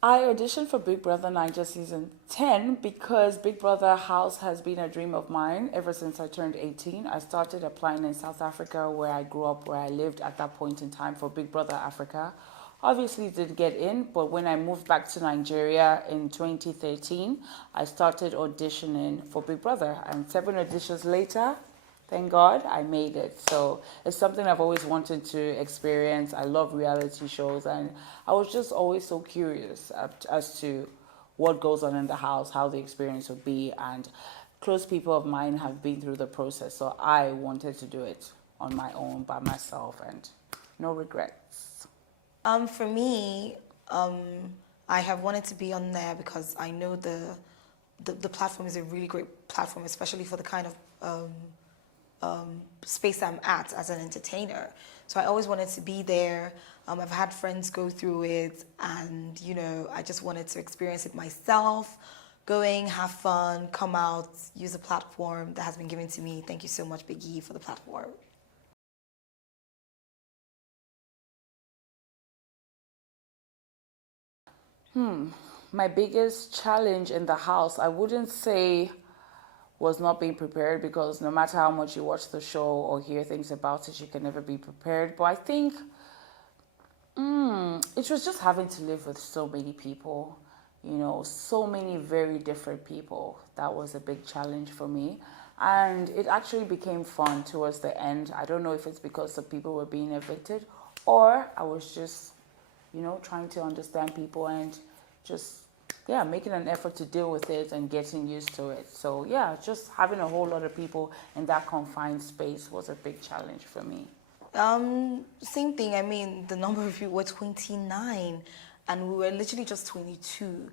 I auditioned for Big Brother Naija season 10 because Big Brother House has been a dream of mine ever since I turned 18. I started applying in South Africa where I grew up, where I lived at that point in time for Big Brother Africa. Obviously did get in, but when I moved back to Nigeria in 2013, I started auditioning for Big Brother, and 7 auditions later, thank God I made it. So it's something I've always wanted to experience. I love reality shows, and I was just always so curious as to what goes on in the house, how the experience would be, and close people of mine have been through the process. So I wanted to do it on my own, by myself, and no regrets. For me, I have wanted to be on there because I know the platform is a really great platform, especially for the kind of space I'm at as an entertainer. So I always wanted to be there. I've had friends go through it, and I just wanted to experience it myself. Going, have fun, come out, use a platform that has been given to me. Thank you so much, Big E, for the platform. My biggest challenge in the house, I wouldn't say was not being prepared, because no matter how much you watch the show or hear things about it, you can never be prepared. But I think it was just having to live with so many people, so many very different people. That was a big challenge for me. And it actually became fun towards the end. I don't know if it's because the people were being evicted, or I was just, trying to understand people and just, making an effort to deal with it and getting used to it. So just having a whole lot of people in that confined space was a big challenge for me. Same thing. I mean, the number of people were 29, and we were literally just 22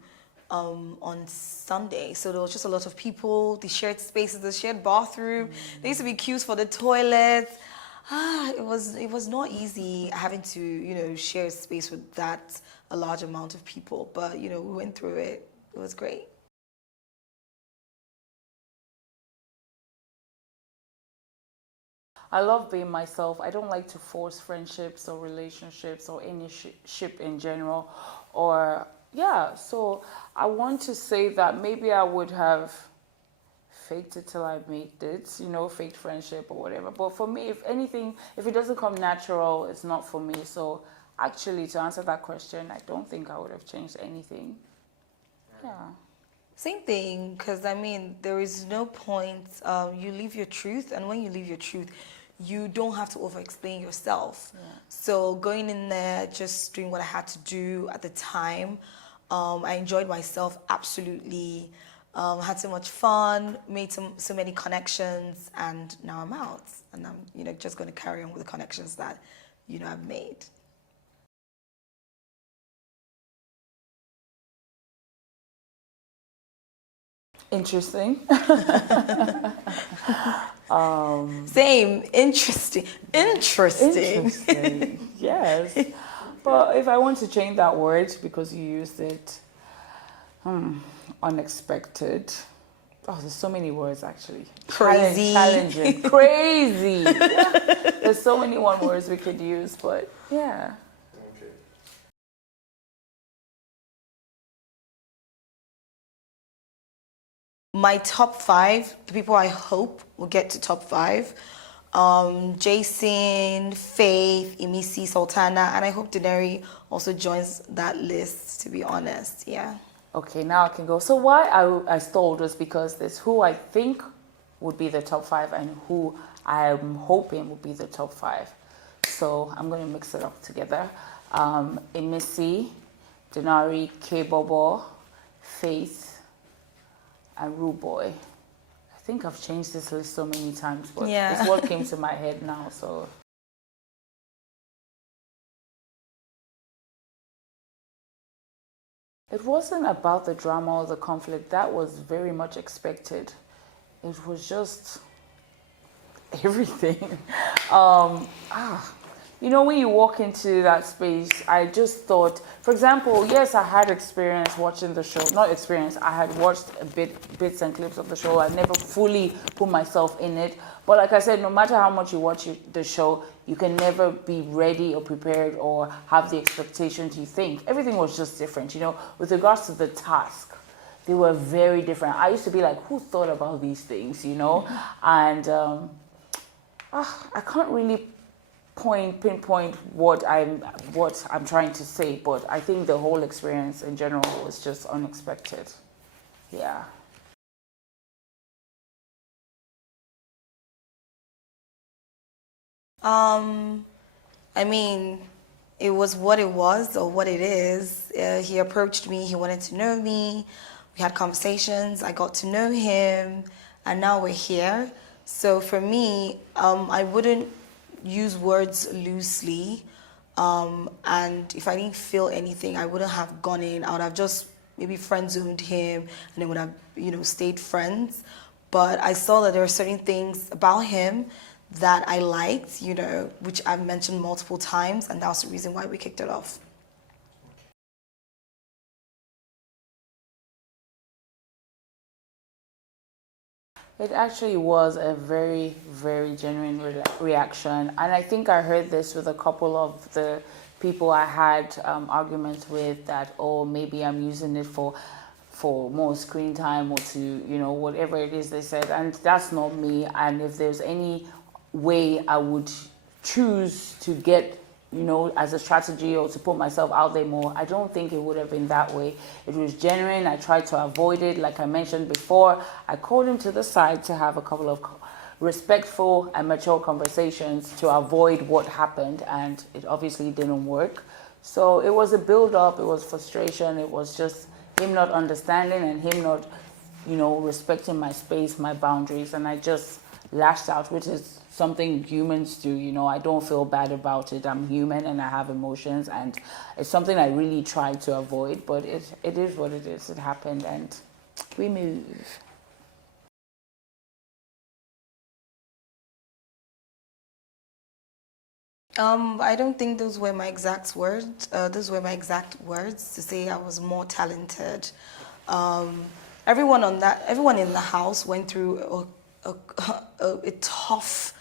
on Sunday. So there was just a lot of people, the shared spaces, the shared bathroom. There used to be queues for the toilets. It was not easy having to, share space with a large amount of people. But, we went through it. It was great. I love being myself. I don't like to force friendships or relationships or any ship in general. So I want to say that maybe I would have faked it till I made it, faked friendship or whatever. But for me, if anything, if it doesn't come natural, it's not for me. So actually, to answer that question, I don't think I would have changed anything. Yeah. Same thing, because I mean, there is no point. You live your truth, and when you live your truth, you don't have to over-explain yourself. Yeah. So going in there, just doing what I had to do at the time, I enjoyed myself absolutely. Had so much fun, made so many connections, and now I'm out, and I'm just going to carry on with the connections that I've made. Interesting. Same. Interesting. Interesting. Yes. But if I want to change that word because you used it, unexpected. Oh, there's so many words actually. Crazy. Challenging. Crazy. Yeah. There's so many words we could use, but yeah. Okay. My top 5, the people I hope will get to top 5. Jason, Faith, Imisi, Sultana, and I hope Deneri also joins that list, to be honest. Yeah. Okay, now I can go. So why I stalled was because there's who I think would be the top 5 and who I'm hoping would be the top 5. So I'm going to mix it up together. Imisi, Denari, K-Bobo, Faith, and Rude Boy. I think I've changed this list so many times, but it's what came to my head now. So it wasn't about the drama or the conflict. That was very much expected. It was just everything. you know, when you walk into that space, I just thought, for example, yes, I had experience watching the show. Not experience, I had watched bits and clips of the show. I never fully put myself in it. But like I said, no matter how much you watch the show, you can never be ready or prepared or have the expectations you think. Everything was just different, you know, with regards to the task. They were very different. I used to be like, who thought about these things, you know? And I can't really pinpoint what I'm trying to say, but I think the whole experience in general was just unexpected. Yeah. I mean, it was what it was or what it is. He approached me, he wanted to know me. We had conversations, I got to know him, and now we're here. So for me, I wouldn't use words loosely. And if I didn't feel anything, I wouldn't have gone in. I would have just maybe friend zoned him and then would have, you know, stayed friends. But I saw that there were certain things about him that I liked, you know, which I've mentioned multiple times, and that was the reason why we kicked it off. It actually was a very, very genuine reaction. And I think I heard this with a couple of the people I had arguments with, that, oh, maybe I'm using it for more screen time or to, you know, whatever it is they said. And that's not me. And if there's any way I would choose to get, you know, as a strategy or to put myself out there more, I don't think it would have been that way. It was genuine. I tried to avoid it. Like I mentioned before, I called him to the side to have a couple of respectful and mature conversations to avoid what happened, and it obviously didn't work. So it was a build-up. It was frustration. It was just him not understanding and him not, you know, respecting my space, my boundaries, and I just lashed out, which is something humans do, you know. I don't feel bad about it. I'm human and I have emotions, and it's something I really try to avoid, but it is what it is. It happened and we move. I don't think those were my exact words. Those were my exact words to say I was more talented. Everyone in the house went through a tough,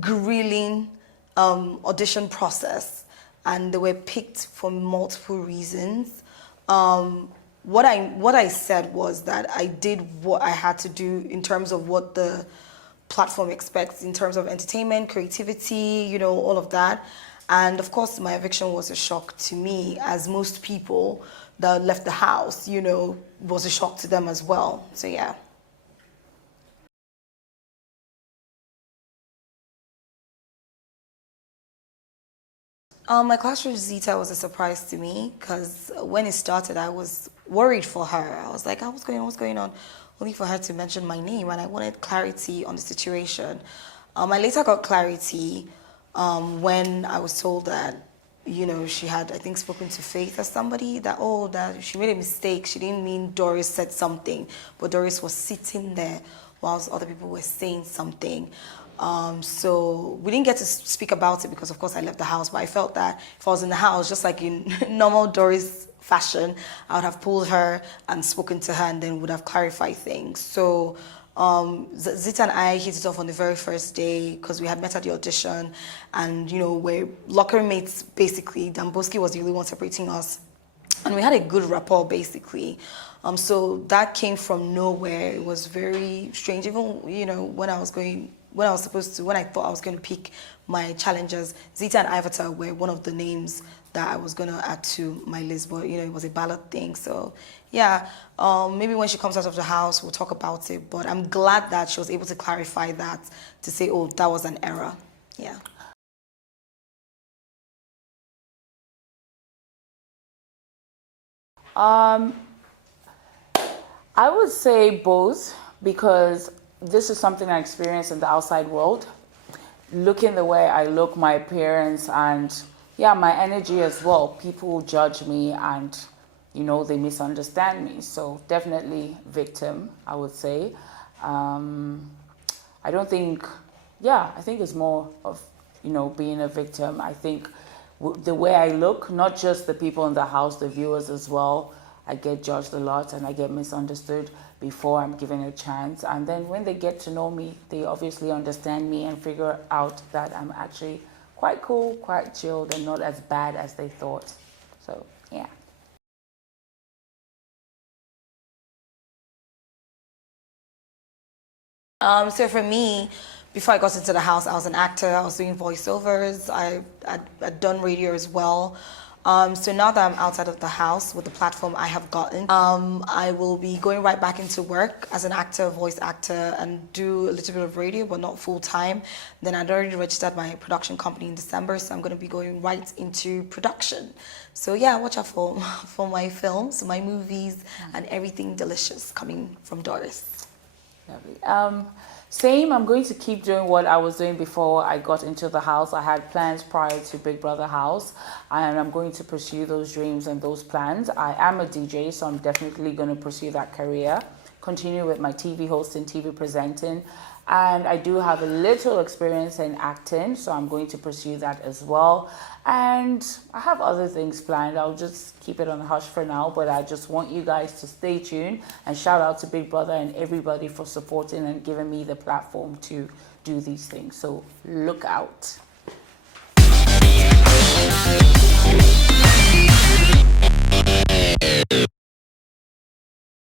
grueling audition process, and they were picked for multiple reasons. What I said was that I did what I had to do in terms of what the platform expects in terms of entertainment, creativity, you know, all of that. And of course, my eviction was a shock to me, as most people that left the house, you know, was a shock to them as well. So yeah. My clash with Zita was a surprise to me, because when it started, I was worried for her. I was like, oh, what's going on? Only for her to mention my name, and I wanted clarity on the situation. I later got clarity when I was told that, you know, she had, I think, spoken to Faith or somebody, that, oh, that she made a mistake. She didn't mean Doris said something, but Doris was sitting there whilst other people were saying something. So we didn't get to speak about it because, of course, I left the house. But I felt that if I was in the house, just like in normal Doris fashion, I would have pulled her and spoken to her, and then would have clarified things. So Zita and I hit it off on the very first day because we had met at the audition, and, you know, we're locker mates basically. Damboski was the only one separating us, and we had a good rapport basically. So that came from nowhere. It was very strange. Even, you know, when I thought I was going to pick my challengers, Zita and Ivatar were one of the names that I was going to add to my list, but, you know, it was a ballot thing. So yeah, maybe when she comes out of the house, we'll talk about it. But I'm glad that she was able to clarify that, to say, oh, that was an error. Yeah. I would say both, because this is something I experienced in the outside world. Looking the way I look, my appearance, and yeah, my energy as well. People judge me and, you know, they misunderstand me. So definitely victim, I would say. I don't think, yeah, I think it's more of, you know, being a victim. I think the way I look, not just the people in the house, the viewers as well, I get judged a lot and I get misunderstood before I'm given a chance. And then when they get to know me, they obviously understand me and figure out that I'm actually quite cool, quite chilled, and not as bad as they thought. So, yeah. So for me, before I got into the house, I was an actor. I was doing voiceovers. I'd done radio as well. So now that I'm outside of the house with the platform I have gotten, I will be going right back into work as an actor, voice actor, and do a little bit of radio, but not full time. Then I'd already registered my production company in December, so I'm going to be going right into production. So yeah, watch out for my films, my movies, and everything delicious coming from Doris. Lovely. Same, I'm going to keep doing what I was doing before I got into the house. I had plans prior to Big Brother House, and I'm going to pursue those dreams and those plans. I am a DJ, so I'm definitely going to pursue that career, continue with my TV hosting, TV presenting, and I do have a little experience in acting, so I'm going to pursue that as well. And I have other things planned. I'll just keep it on hush for now, but I just want you guys to stay tuned, and shout out to Big Brother and everybody for supporting and giving me the platform to do these things. So look out.